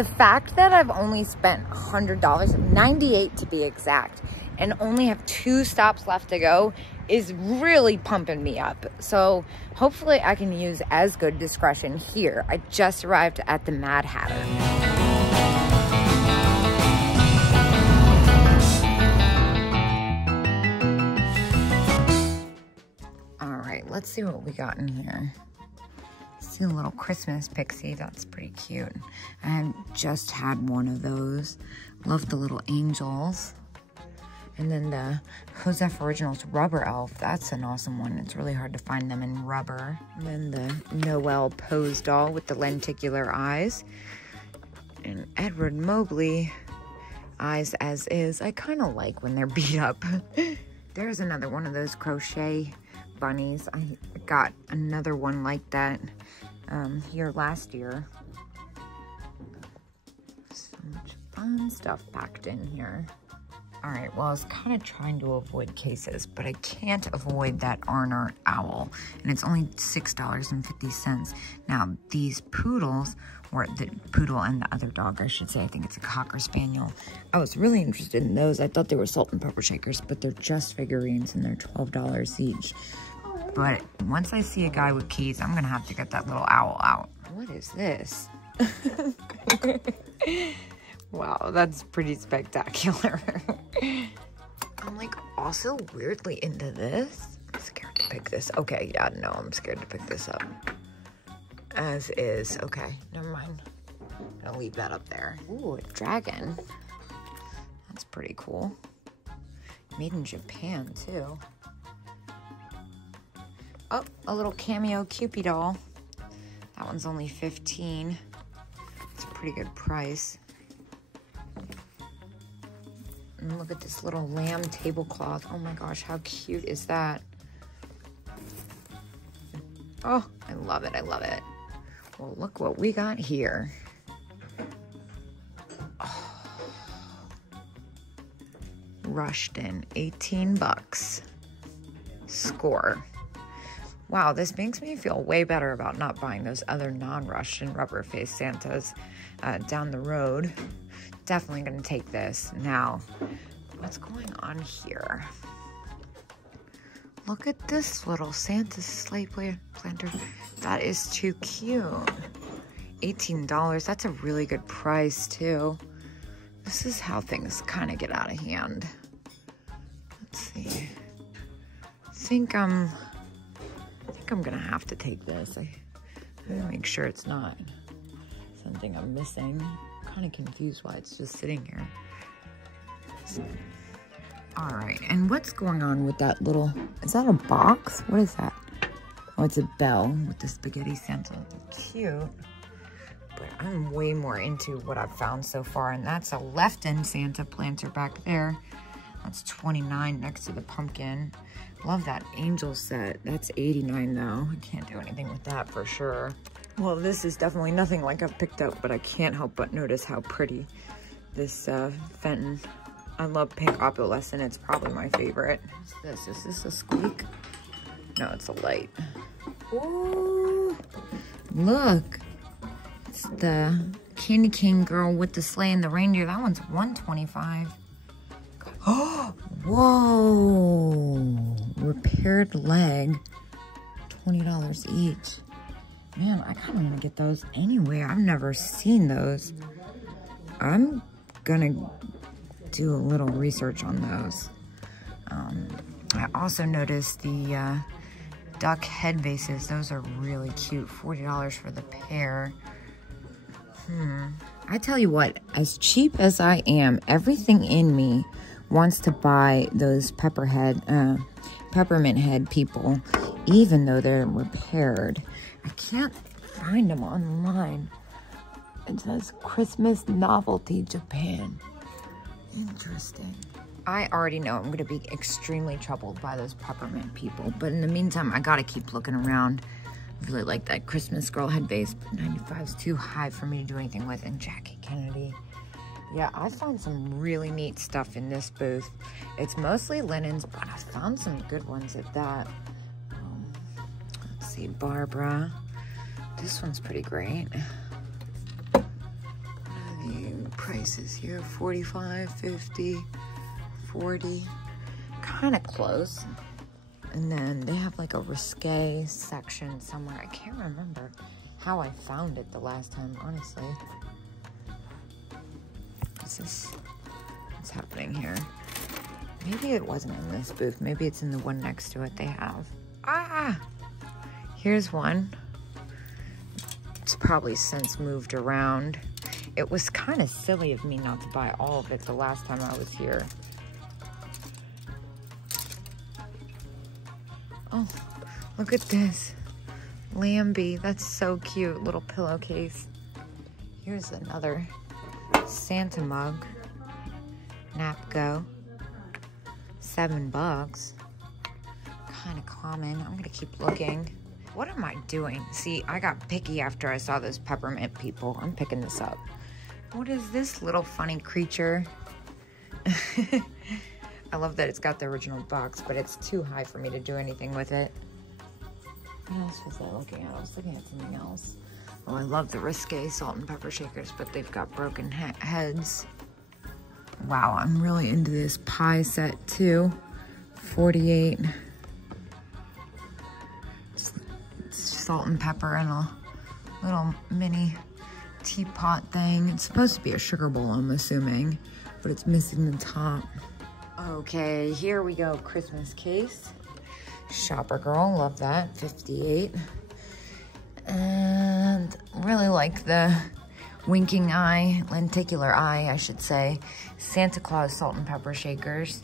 The fact that I've only spent $100, $98 to be exact, and only have 2 stops left to go is really pumping me up. So hopefully I can use as good discretion here. I just arrived at the Mad Hatter. All right, let's see what we got in here. See a little Christmas pixie, that's pretty cute. I just had one of those. Love the little angels. And then the Joseph Originals Rubber Elf, that's an awesome one. It's really hard to find them in rubber. And then the Noel Pose doll with the lenticular eyes. And Edward Mobley, eyes as is. I kind of like when they're beat up. There's another one of those crochet bunnies. I got another one like that here last year. So much fun stuff packed in here. All right, well, I was kind of trying to avoid cases, but I can't avoid that Arner owl, and it's only $6.50. Now, these poodles, or the poodle and the other dog, I should say, I think it's a Cocker Spaniel. I was really interested in those. I thought they were salt and pepper shakers, but they're just figurines, and they're $12 each. But once I see a guy with keys, I'm gonna have to get that little owl out. What is this? Wow, that's pretty spectacular. I'm like also weirdly into this. I'm scared to pick this. Okay, yeah, no, I'm scared to pick this up. As is. Okay, never mind. I'm gonna leave that up there. Ooh, a dragon. That's pretty cool. Made in Japan, too. Oh, a little cameo Cupid doll. That one's only $15. It's a pretty good price. And look at this little lamb tablecloth. Oh my gosh, how cute is that? Oh, I love it, I love it. Well, look what we got here. Oh. Rushton, 18 bucks. Score. Wow, this makes me feel way better about not buying those other non-Rushton rubber face Santas down the road. Definitely gonna take this. Now, what's going on here? Look at this little Santa sleigh planter. That is too cute. $18, that's a really good price too. This is how things kind of get out of hand. Let's see. I think I'm gonna have to take this. I gotta make sure it's not something I'm missing. I'm kind of confused why it's just sitting here. All right, and what's going on with that little, is that a box? What is that? Oh, it's a bell with the spaghetti Santa. Cute, but I'm way more into what I've found so far, and that's a left-end Santa planter back there. That's $29 next to the pumpkin. Love that angel set. That's $89 though. I can't do anything with that for sure. Well, this is definitely nothing like I've picked up, but I can't help but notice how pretty this Fenton. I love pink opalescent. It's probably my favorite. What's this? Is this a squeak? No, it's a light. Ooh, look. It's the Candy Cane girl with the sleigh and the reindeer. That one's $125. Oh, whoa. Repaired leg, $20 each. Man, I kind of want to get those anyway. I've never seen those. I'm gonna do a little research on those. I also noticed the duck head vases. Those are really cute. $40 for the pair. I tell you what, as cheap as I am, everything in me wants to buy those peppermint head people, even though they're repaired. I can't find them online. It says Christmas Novelty Japan. Interesting. I already know I'm gonna be extremely troubled by those peppermint people, but in the meantime, I gotta keep looking around. I really like that Christmas girl head base, but 95 is too high for me to do anything with. And Jackie Kennedy. Yeah, I found some really neat stuff in this booth. It's mostly linens, but I found some good ones at that. Let's see, Barbara. This one's pretty great. What are prices here. 45, 50, 40, kind of close. And then they have like a risque section somewhere. I can't remember how I found it the last time, honestly. What's happening here? Maybe it wasn't in this booth. Maybe it's in the one next to it they have. Ah! Here's one. It's probably since moved around. It was kind of silly of me not to buy all of it the last time I was here. Oh, look at this. Lambie, that's so cute. Little pillowcase. Here's another Santa mug. Napco. $7. Kind of common. I'm gonna keep looking. What am I doing? See, I got picky after I saw those peppermint people. I'm picking this up. What is this little funny creature? I love that it's got the original box, but it's too high for me to do anything with it. What else was I looking at? I was looking at something else. Oh, I love the risque salt and pepper shakers, but they've got broken heads. Wow, I'm really into this pie set too. 48. It's salt and pepper and a little mini teapot thing. It's supposed to be a sugar bowl, I'm assuming, but it's missing the top. Okay, here we go. Christmas case. Shopper Girl, love that. 58. And really like the winking eye, lenticular eye, I should say. Santa Claus salt and pepper shakers.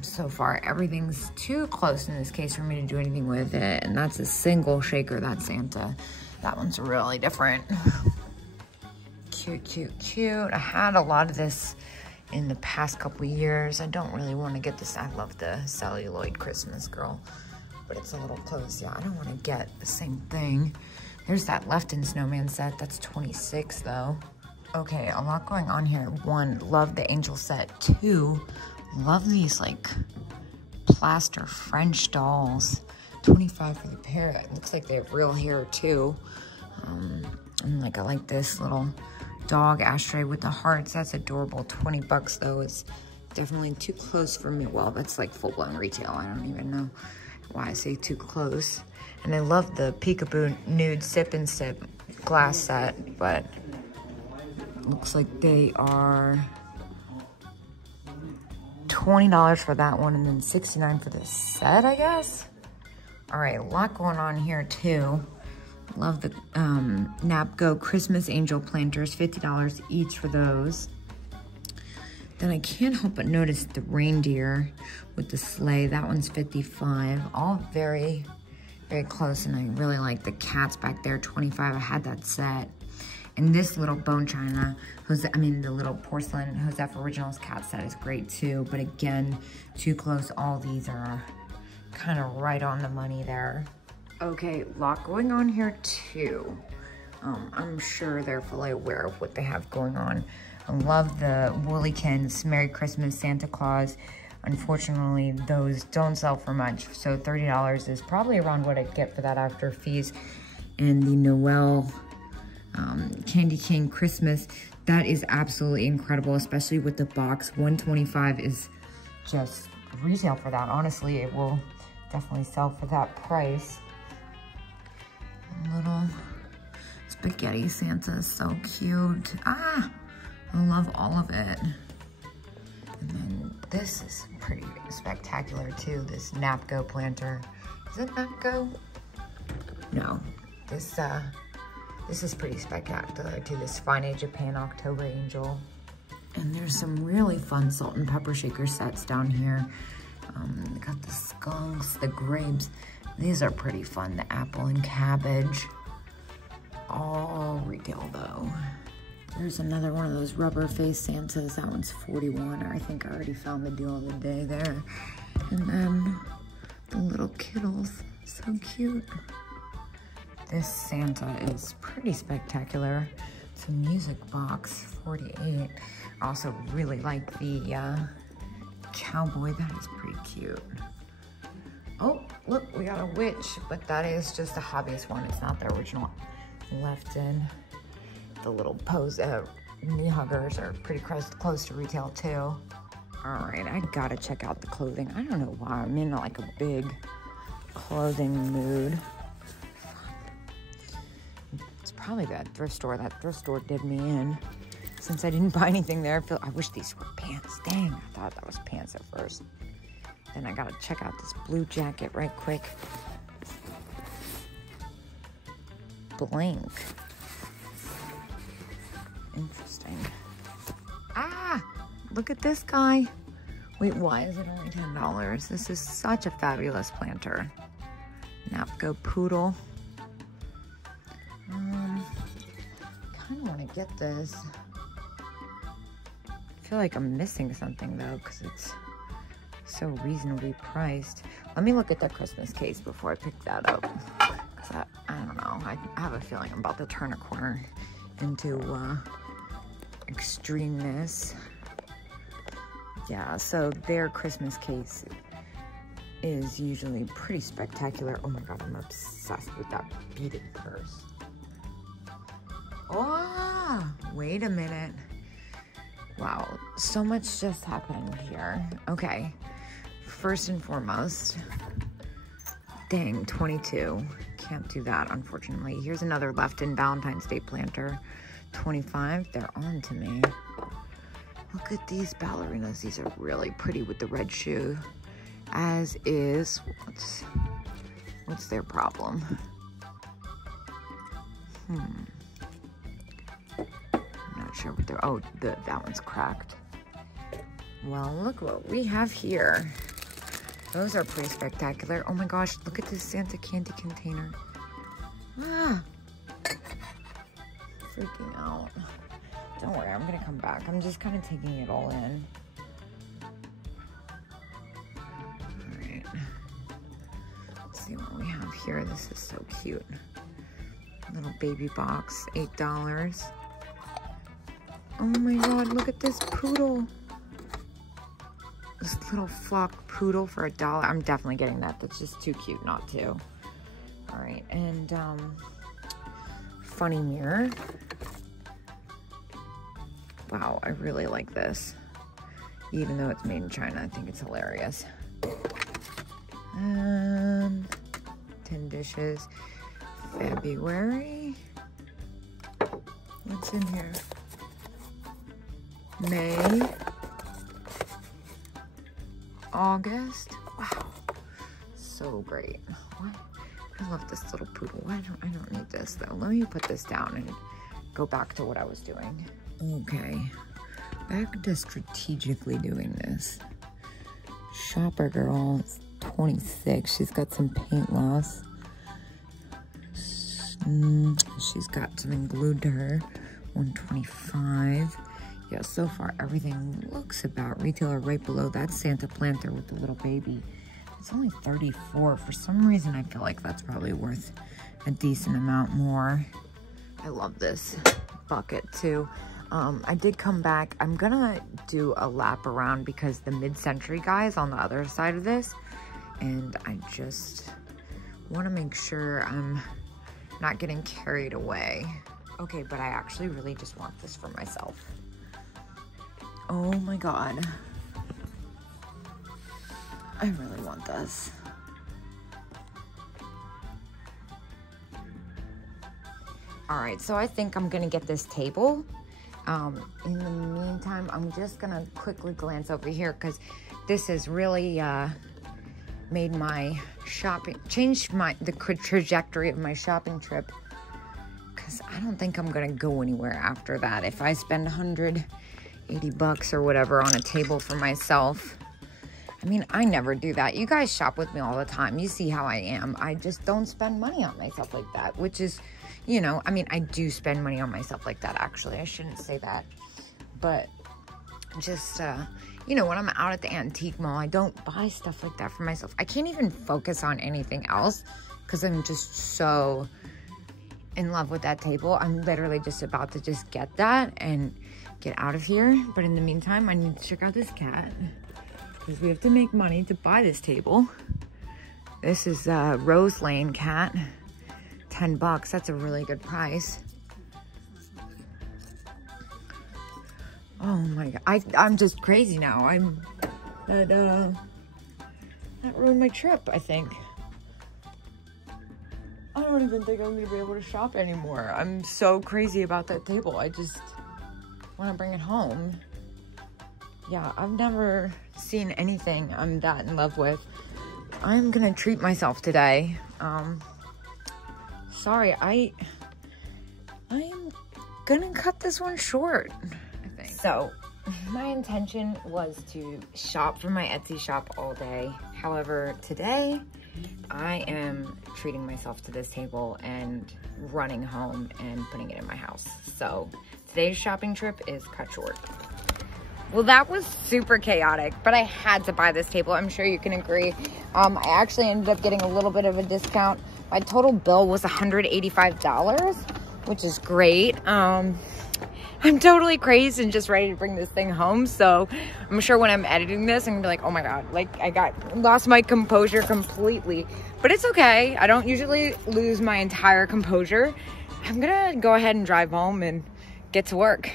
So far, everything's too close in this case for me to do anything with it. And that's a single shaker, that's Santa. That one's really different. Cute, cute, cute. I had a lot of this in the past couple years. I don't really want to get this. I love the celluloid Christmas Girl, but it's a little close. Yeah, I don't want to get the same thing. There's that Lefton Snowman set. That's 26 though. Okay, a lot going on here. 1, love the angel set. 2, love these like plaster French dolls. 25 for the pair. It looks like they have real hair too. And like I like this little dog ashtray with the hearts. That's adorable. 20 bucks though. It's definitely too close for me. Well, that's like full-blown retail. I don't even know why I say too close. And I love the Peekaboo Nude Sip and Sip glass set, but looks like they are $20 for that one and then $69 for the set, I guess. All right, a lot going on here too. Love the Napco Christmas Angel Planters, $50 each for those. Then I can't help but notice the reindeer with the sleigh. That one's $55. All very, very close, and I really like the cats back there, $25. I had that set. And this little bone china, the little porcelain Joseph Originals cat set is great too, but again, too close. All these are kind of right on the money there. Okay, a lot going on here too. I'm sure they're fully aware of what they have going on. I love the Woolykins Merry Christmas Santa Claus. Unfortunately, those don't sell for much, so $30 is probably around what I'd get for that after fees. And the Noel Candy King Christmas, that is absolutely incredible, especially with the box. $125 is just retail for that. Honestly, it will definitely sell for that price. Little spaghetti Santa is so cute. Ah, I love all of it. And then this is pretty spectacular too, this Napco planter. Is it Napco? No, this is pretty spectacular too, this Fine Age Japan October Angel. And there's some really fun salt and pepper shaker sets down here. They got the skunks, the grapes. These are pretty fun, the apple and cabbage. All retail though. There's another one of those rubber face Santas. That one's $41. I think I already found the deal of the day there. And then the little kittles, so cute. This Santa is pretty spectacular. It's a music box, $48. I also really like the cowboy. That is pretty cute. Oh, look, we got a witch, but that is just a hobbyist one. It's not the original Lefton. The little knee huggers are pretty close to retail too. All right, I gotta check out the clothing. I don't know why, I'm in like a big clothing mood. It's probably that thrift store. That thrift store did me in. Since I didn't buy anything there, I wish these were pants. Dang, I thought that was pants at first. Then I gotta check out this blue jacket right quick. Blank. Interesting. Ah, look at this guy. Wait, why is it only $10? This is such a fabulous planter. Napco Poodle. Kind of want to get this. I feel like I'm missing something though, because it's so reasonably priced. Let me look at that Christmas case before I pick that up. Because I don't know. I have a feeling I'm about to turn a corner into extremeness. Yeah, so their Christmas case is usually pretty spectacular. Oh my God, I'm obsessed with that beaded purse. Oh, wait a minute. Wow, so much just happened here. Okay, first and foremost, dang, 22. Can't do that, unfortunately. Here's another left-in Valentine's Day planter. 25, they're on to me. Look at these ballerinas. These are really pretty with the red shoe. As is, what's their problem? I'm not sure what they're, oh, that one's cracked. Well, look what we have here. Those are pretty spectacular. Oh my gosh, look at this Santa candy container. Ah, freaking out. Don't worry, I'm gonna come back. I'm just kind of taking it all in. All right. Let's see what we have here. This is so cute. Little baby box, $8. Oh my God, look at this poodle. This little flock poodle for $1. I'm definitely getting that. That's just too cute not to. All right, and funny mirror. Wow, I really like this. Even though it's made in China, I think it's hilarious. And 10 dishes. February. What's in here? May. August. Wow, so great. What? I love this little poodle. I don't need this though. Let me put this down and go back to what I was doing. Okay, back to strategically doing this. Shopper girl is 26. She's got some paint loss. She's got something glued to her. 125. Yeah, so far everything looks about retail or right below that Santa planter with the little baby. It's only 34. For some reason, I feel like that's probably worth a decent amount more. I love this bucket too. I did come back. I'm gonna do a lap around because the mid-century guy is on the other side of this, and I just want to make sure I'm not getting carried away. Okay, but I actually really just want this for myself. Oh my God. I really want this. All right, so I think I'm gonna get this table. In the meantime, I'm just gonna quickly glance over here because this has really made my shopping, changed the trajectory of my shopping trip, because I don't think I'm gonna go anywhere after that. If I spend 180 bucks or whatever on a table for myself, I mean, I never do that. You guys shop with me all the time. You see how I am. I just don't spend money on myself like that, which is, you know, I mean, I do spend money on myself like that, actually. I shouldn't say that. But just, you know, when I'm out at the antique mall, I don't buy stuff like that for myself. I can't even focus on anything else because I'm just so in love with that table. I'm literally just about to just get that and get out of here. But in the meantime, I need to check out this cat because we have to make money to buy this table. This is Rose Lane cat. 10 bucks. That's a really good price. Oh my God, I'm just crazy now. That ruined my trip, I think. I don't even think I'm gonna be able to shop anymore. I'm so crazy about that table. I just want to bring it home. Yeah, I've never seen anything I'm that in love with. I'm gonna treat myself today. Sorry, I'm gonna cut this one short, I think. So, my intention was to shop from my Etsy shop all day. However, today, I am treating myself to this table and running home and putting it in my house. So, today's shopping trip is cut short. Well, that was super chaotic, but I had to buy this table. I'm sure you can agree. I actually ended up getting a little bit of a discount. My total bill was $185, which is great. I'm totally crazed and just ready to bring this thing home. So I'm sure when I'm editing this, I'm gonna be like, oh my God, like I lost my composure completely, but it's okay. I don't usually lose my entire composure. I'm gonna go ahead and drive home and get to work.